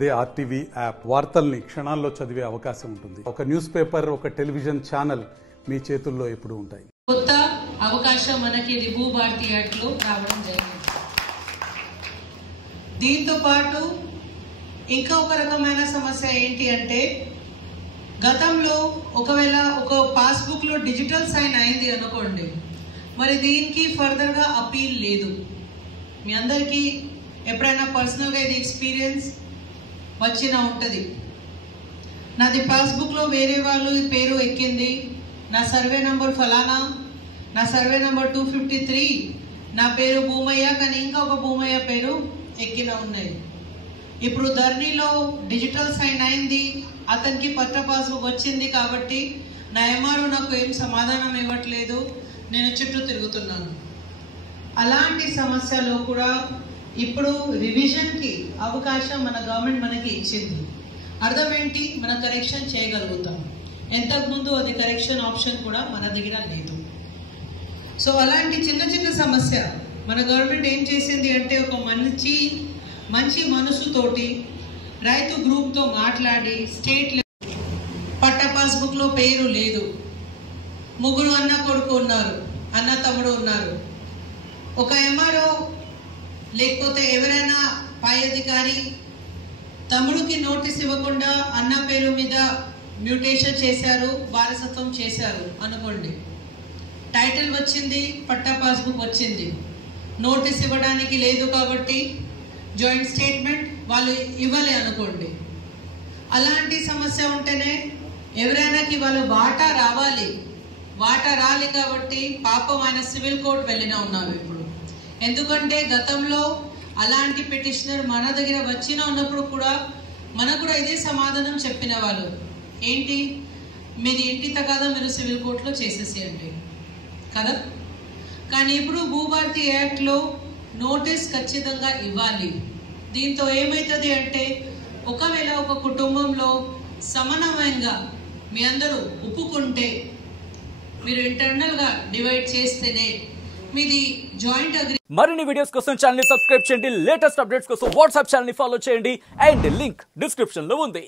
అదే RTV app వార్తల్ని క్షణాల్లో చదివే అవకాశం ఉంటుంది. ఒక న్యూస్ పేపర్, ఒక టెలివిజన్ ఛానల్ మీ చేతుల్లో ఎప్పుడూ ఉంటాయి. కొత్త అవకాశం మనకి రిభూ భారతి యాక్ట్లో రావడం జరిగింది. దీంతో పాటు ఇంకా ఒక రకమైన సమస్య ఏంటి అంటే, గతంలో ఒకవేళ ఒక పాస్బుక్ లో డిజిటల్ సైన్ అయింది అనుకోండి, మరి దీనికి ఫర్దర్ గా అపీల్ లేదు. మీ అందరికీ ఎప్పుడైనా పర్సనల్ గా ఇది ఎక్స్పీరియన్స్ వచ్చినా ఉంటుంది. నాది పాస్బుక్ లో వేరే వాళ్ళు పేరు ఎక్కింది, నా సర్వే నంబర్ ఫలానా, నా సర్వే నంబర్ 253, నా పేరు భూమయ్య, కానీ ఇంకా ఒక భూమయ్య పేరు ఎక్కిన ఉన్నాయి. ఇప్పుడు ధరణిలో డిజిటల్ సైన్ అయింది, అతనికి పత్ర పాస్బుక్ వచ్చింది కాబట్టి నా ఎంఆర్ఓ నాకు ఏం సమాధానం ఇవ్వట్లేదు, నేను చుట్టూ తిరుగుతున్నాను. అలాంటి సమస్యలో కూడా ఇప్పుడు రివిజన్కి అవకాశం మన గవర్నమెంట్ మనకి ఇచ్చింది. అర్థం ఏంటి, మన కరెక్షన్ చేయగలుగుతాం. ఎంతకుముందు అది కరెక్షన్ ఆప్షన్ కూడా మన దగ్గర లేదు. సో అలాంటి చిన్న చిన్న సమస్య మన గవర్నమెంట్ ఏం చేసింది అంటే, ఒక మంచి మనసుతోటి రైతు గ్రూప్తో మాట్లాడి స్టేట్ పట్ట పాస్బుక్ లో పేరు లేదు, ముగ్గురు అన్న కొడుకు ఉన్నారు, అన్న తమ్ముడు ఉన్నారు, ఒక ఎంఆర్ఓ లేకపోతే ఎవరైనా పై అధికారి తమ్ముడికి నోటీస్ ఇవ్వకుండా అన్న పేరు మీద మ్యూటేషన్ చేశారు, వారసత్వం చేశారు అనుకోండి. టైటిల్ వచ్చింది, పట్టా పాస్బుక్ వచ్చింది, నోటీస్ ఇవ్వడానికి లేదు కాబట్టి జాయింట్ స్టేట్మెంట్ వాళ్ళు ఇవ్వలే అనుకోండి. అలాంటి సమస్య ఉంటేనే ఎవరైనాకి వాళ్ళు వాటా రాలి కాబట్టి పాపం ఆయన సివిల్ కోర్టు వెళ్ళినా ఉన్నారు ఇప్పుడు. ఎందుకంటే గతంలో అలాంటి పిటిషనర్ మన దగ్గర వచ్చిన ఉన్నప్పుడు కూడా మనకు కూడా ఇదే సమాధానం చెప్పిన వాళ్ళు, ఏంటి మీది ఇంటి తగాదా మీరు సివిల్ కోర్టులో చేసేసేయండి కదా. కానీ ఇప్పుడు భూభారతి యాక్ట్లో నోటీస్ ఖచ్చితంగా ఇవ్వాలి. దీంతో ఏమవుతుంది అంటే, ఒకవేళ ఒక కుటుంబంలో సమన్వయంగా మీ అందరూ ఒప్పుకుంటే, మీరు ఇంటర్నల్గా డివైడ్ చేస్తేనే మీది జాయింట్ అగ్రి. మరిన్ని వీడియోస్ కోసం ఛానల్ ని సబ్స్క్రైబ్ చేయండి, లేటెస్ట్ అప్డేట్స్ కోసం వాట్సాప్ ఛానల్ ని ఫాలో చేయండి, అండ్ లింక్ డిస్క్రిప్షన్ లో ఉంది.